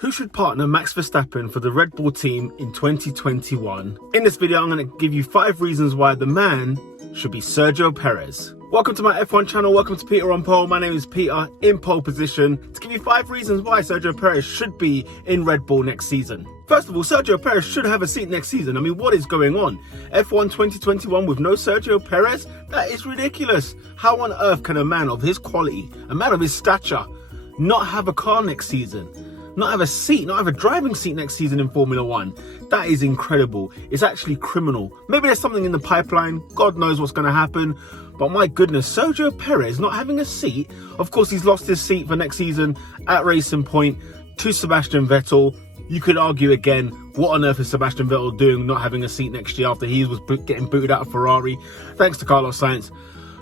Who should partner Max Verstappen for the Red Bull team in 2021? In this video, I'm going to give you 5 reasons why the man should be Sergio Perez. Welcome to my F1 channel. Welcome to Peter on Pole. My name is Peter, in pole position, to give you 5 reasons why Sergio Perez should be in Red Bull next season. First of all, Sergio Perez should have a seat next season. I mean, what is going on? F1 2021 with no Sergio Perez? That is ridiculous. How on earth can a man of his quality, a man of his stature, not have a car next season? Not have a seat, not have a driving seat next season in Formula One. That is incredible. It's actually criminal. Maybe there's something in the pipeline. God knows what's going to happen. But my goodness, Sergio Perez not having a seat. Of course, he's lost his seat for next season at Racing Point to Sebastian Vettel. You could argue again, what on earth is Sebastian Vettel doing not having a seat next year after he was getting booted out of Ferrari, thanks to Carlos Sainz.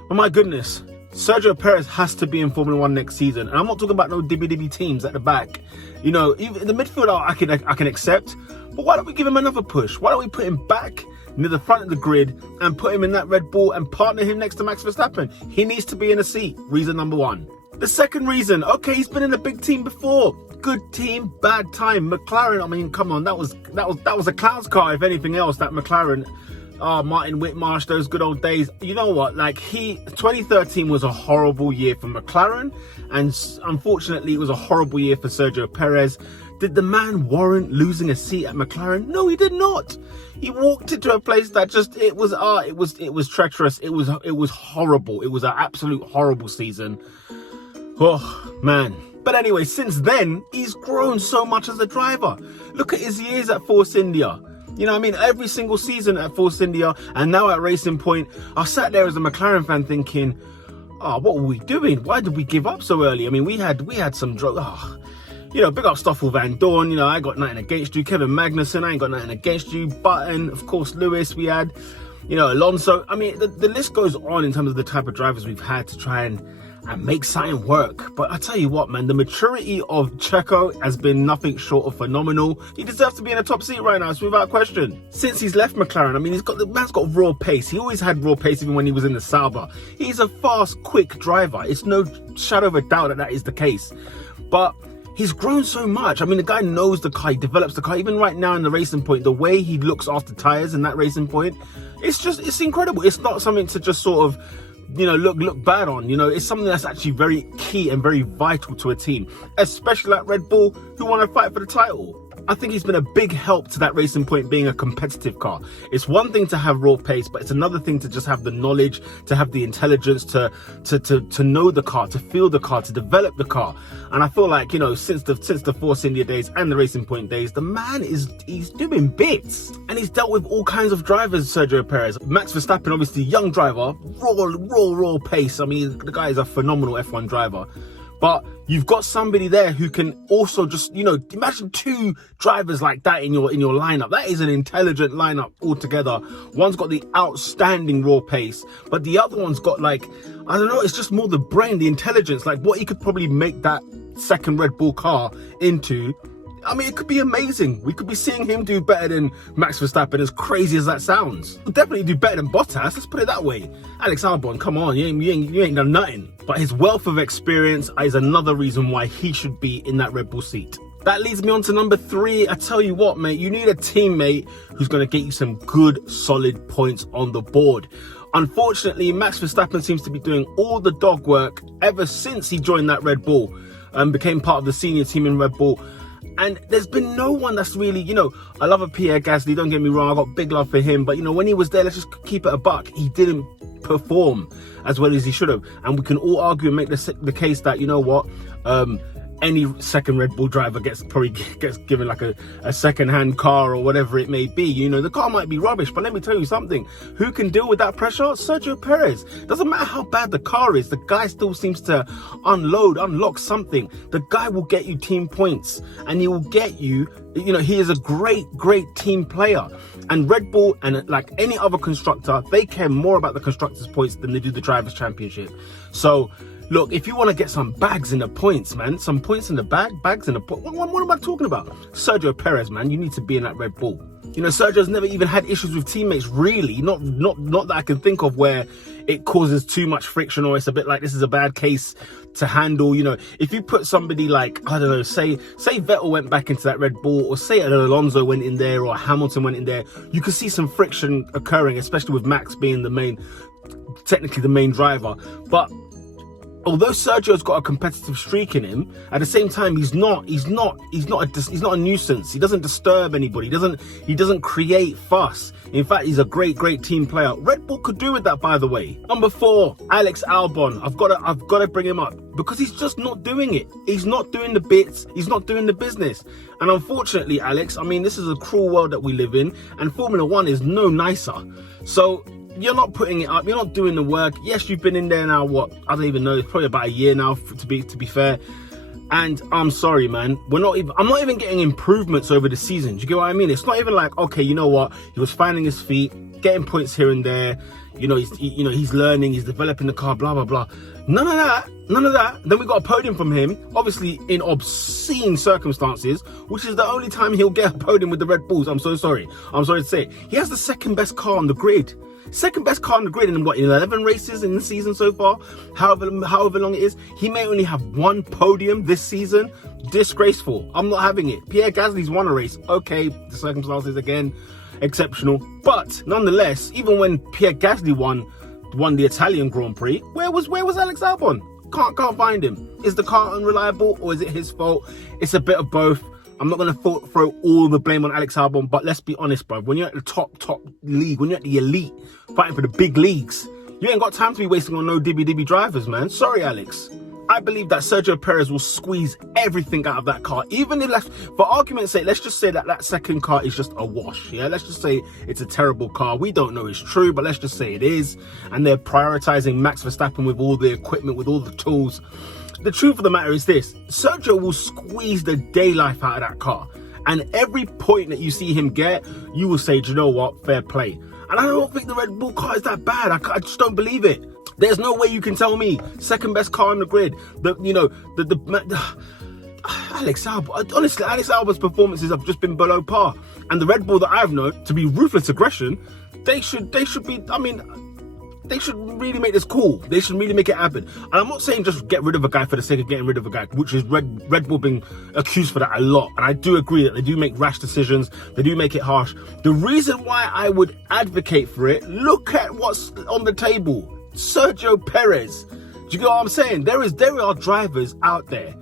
But my goodness, Sergio Perez has to be in Formula One next season. And I'm not talking about no dibby teams at the back. You know, even the midfield I can accept. But why don't we give him another push? Why don't we put him back near the front of the grid and put him in that Red Bull and partner him next to Max Verstappen? He needs to be in a seat. Reason number 1. The second reason, okay, he's been in a big team before. Good team, bad time. McLaren, I mean, come on, that was a clown's car, if anything else, that McLaren. Martin Whitmarsh, those good old days. You know what, like 2013 was a horrible year for McLaren, and unfortunately it was a horrible year for Sergio Perez. Did the man warrant losing a seat at McLaren? No, he did not. He walked into a place that just, it was treacherous. It was horrible. It was an absolute horrible season. Oh man. But anyway, since then, he's grown so much as a driver. Look at his years at Force India. You know what I mean? Every single season at Force India and now at Racing Point, I sat there as a McLaren fan thinking, what were we doing? Why did we give up so early? I mean, we had some you know, big up Stoffel Van Dorn. You know, I got nothing against you. Kevin Magnussen, I ain't got nothing against you. Button, of course, Lewis, we had, you know, Alonso. I mean, the list goes on in terms of the type of drivers we've had to try and make something work. But I tell you what, man, the maturity of Checo has been nothing short of phenomenal. He deserves to be in a top seat right now, it's without question. Since he's left McLaren, I mean, the man's got raw pace. He always had raw pace even when he was in the Sauber. He's a fast, quick driver. It's no shadow of a doubt that is the case. But he's grown so much. I mean, the guy knows the car, he develops the car. Even right now in the Racing Point, the way he looks after tyres in that Racing Point, it's incredible. It's not something to just sort of, you know, look bad on. You know, it's something that's actually very key and very vital to a team, especially like Red Bull, who want to fight for the title. I think he's been a big help to that Racing Point being a competitive car. It's one thing to have raw pace, but it's another thing to just have the knowledge, to have the intelligence, to know the car, to feel the car, to develop the car. And I feel like, you know, since the Force India days and the Racing Point days, the man he's doing bits. And he's dealt with all kinds of drivers, Sergio Perez. Max Verstappen, obviously young driver, raw pace. I mean, the guy is a phenomenal F1 driver. But you've got somebody there who can also just, you know, imagine 2 drivers like that in your lineup. That is an intelligent lineup altogether. One's got the outstanding raw pace, but the other one's got, like, I don't know, it's just more the brain, the intelligence, like what he could probably make that second Red Bull car into. I mean, it could be amazing. We could be seeing him do better than Max Verstappen, as crazy as that sounds. He'll definitely do better than Bottas, let's put it that way. Alex Albon, come on, you ain't done nothing. But his wealth of experience is another reason why he should be in that Red Bull seat. That leads me on to number 3. I tell you what, mate, you need a teammate who's going to get you some good, solid points on the board. Unfortunately, Max Verstappen seems to be doing all the dog work ever since he joined that Red Bull and became part of the senior team in Red Bull. And there's been no one that's really, you know, I love a Pierre Gasly, don't get me wrong, I got big love for him. But, you know, when he was there, let's just keep it a buck, he didn't perform as well as he should have. And we can all argue and make the case that, you know what, any second Red Bull driver gets given like a second-hand car or whatever it may be. You know, the car might be rubbish, but let me tell you something. Who can deal with that pressure? Sergio Perez. Doesn't matter how bad the car is, the guy still seems to unlock something. The guy will get you team points, and he will get you, you know, he is a great team player. And Red Bull, and like any other constructor, they care more about the constructors' points than they do the drivers' championship. So look, if you want to get some bags in the points, man, some points in the bags in the what am I talking about? Sergio Perez, man, you need to be in that Red Bull. You know, Sergio's never even had issues with teammates, really. Not that I can think of where it causes too much friction, or it's a bit like this is a bad case to handle, you know, if you put somebody like, I don't know, say Vettel went back into that Red Bull, or say an Alonso went in there, or Hamilton went in there, you could see some friction occurring, especially with Max being technically the main driver. But although Sergio's got a competitive streak in him, at the same time he's not a nuisance. He doesn't disturb anybody. He doesn't create fuss. In fact, he's a great team player. Red Bull could do with that, by the way. Number 4, Alex Albon. I've got to bring him up because he's just not doing it. He's not doing the bits. He's not doing the business. And unfortunately, Alex, I mean, this is a cruel world that we live in, and Formula One is no nicer. So you're not putting it up. You're not doing the work. Yes, you've been in there now. What? I don't even know. It's probably about a year now, to be fair. And I'm sorry, man. I'm not even getting improvements over the season. Do you get what I mean? It's not even like, okay, you know what? He was finding his feet, getting points here and there. He's learning. He's developing the car. Blah blah blah. None of that. Then we got a podium from him, obviously in obscene circumstances, which is the only time he'll get a podium with the Red Bulls. I'm so sorry. I'm sorry to say it. He has the second best car on the grid. Second best car on the grid in 11 races in the season so far, however long it is. He may only have 1 podium this season. Disgraceful. I'm not having it. Pierre Gasly's won a race. Okay, the circumstances again, exceptional. But nonetheless, even when Pierre Gasly won the Italian Grand Prix, where was Alex Albon? Can't find him. Is the car unreliable, or is it his fault? It's a bit of both. I'm not going to throw all the blame on Alex Albon, but let's be honest, bro. When you're at the top league, when you're at the elite, fighting for the big leagues, you ain't got time to be wasting on no dibby drivers, man. Sorry, Alex. I believe that Sergio Perez will squeeze everything out of that car. Even if, for argument's sake, let's just say that second car is just a wash. Yeah, let's just say it's a terrible car. We don't know it's true, but let's just say it is. And they're prioritizing Max Verstappen with all the equipment, with all the tools. The truth of the matter is this: Sergio will squeeze the daylife out of that car. And every point that you see him get, you will say, do you know what? Fair play. And I don't think the Red Bull car is that bad. I just don't believe it. There's no way you can tell me second best car on the grid. Alex Albon. Honestly, Alex Albon's performances have just been below par. And the Red Bull that I've known to be ruthless aggression, they should be. I mean, they should really make this cool. They should really make it happen. And I'm not saying just get rid of a guy for the sake of getting rid of a guy, which is Red Bull being accused for that a lot. And I do agree that they do make rash decisions. They do make it harsh. The reason why I would advocate for it, look at what's on the table. Sergio Perez. Do you get what I'm saying? There are drivers out there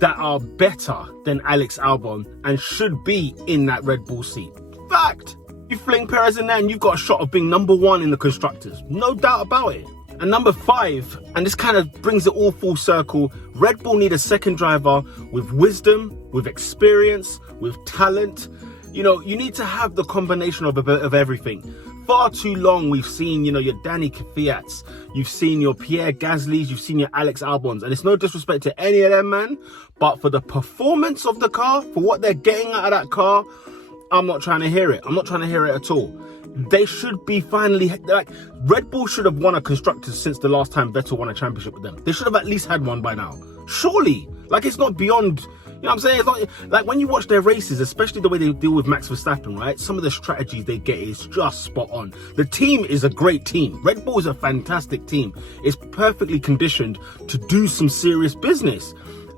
that are better than Alex Albon and should be in that Red Bull seat. Fact. You fling Perez in there and you've got a shot of being number 1 in the constructors. No doubt about it. And number 5, and this kind of brings it all full circle, Red Bull need a second driver with wisdom, with experience, with talent. You know, you need to have the combination of a bit of everything. Far too long we've seen, your Danny Kvyats, you've seen your Pierre Gaslys, you've seen your Alex Albons, and it's no disrespect to any of them, man, but for the performance of the car, for what they're getting out of that car, I'm not trying to hear it. I'm not trying to hear it at all. They should be finally, Red Bull should have won a constructors since the last time Vettel won a championship with them. They should have at least had one by now. Surely. It's not beyond, you know what I'm saying? It's not, like, when you watch their races, especially the way they deal with Max Verstappen, right? Some of the strategies they get is just spot on. The team is a great team. Red Bull is a fantastic team. It's perfectly conditioned to do some serious business.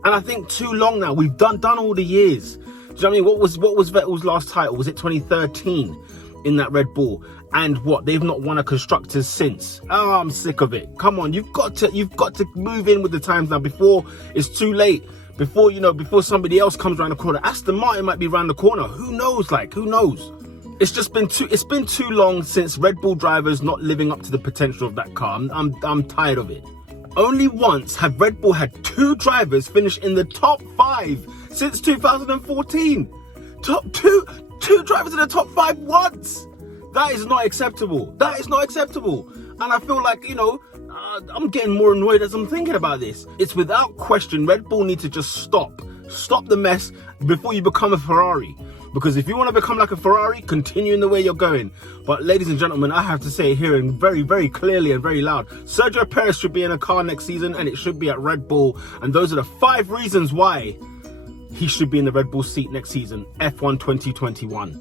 And I think too long now, we've done all the years. Do you know what I mean? What was Vettel's last title? Was it 2013 in that Red Bull? And what? They've not won a constructors since. Oh, I'm sick of it. Come on, you've got to move in with the times now before it's too late. Before somebody else comes around the corner. Aston Martin might be around the corner. Who knows? Who knows? It's been too long since Red Bull drivers not living up to the potential of that car. I'm tired of it. Only once have Red Bull had 2 drivers finish in the top 5 since 2014. Top 2 drivers in the top 5 once. That is not acceptable. That is not acceptable. And I feel like, I'm getting more annoyed as I'm thinking about this. It's without question, Red Bull need to just stop the mess before you become a Ferrari. Because if you want to become like a Ferrari, continue in the way you're going. But ladies and gentlemen, I have to say here and very, very clearly and very loud, Sergio Perez should be in a car next season, and it should be at Red Bull. And those are the 5 reasons why he should be in the Red Bull seat next season, F1 2021.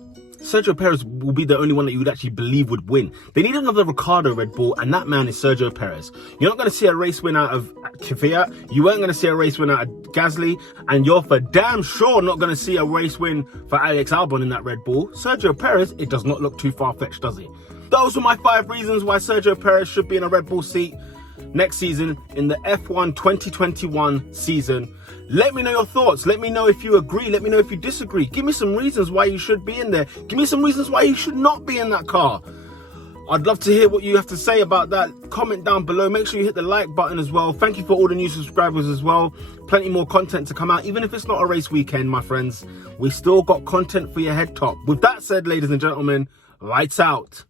Sergio Perez will be the only one that you would actually believe would win. They need another Ricardo Red Bull, and that man is Sergio Perez. You're not going to see a race win out of Kvyat. You weren't going to see a race win out of Gasly, and you're for damn sure not going to see a race win for Alex Albon in that Red Bull. Sergio Perez, it does not look too far-fetched, does it? Those were my 5 reasons why Sergio Perez should be in a Red Bull seat next season in the F1 2021 season. Let me know your thoughts. Let me know if you agree. Let me know if you disagree. Give me some reasons why you should be in there. Give me some reasons why you should not be in that car. I'd love to hear what you have to say about that. Comment down below. Make sure you hit the like button as well. Thank you for all the new subscribers as well. Plenty more content to come out. Even if it's not a race weekend, my friends, we still got content for your head top. With that said, ladies and gentlemen, lights out.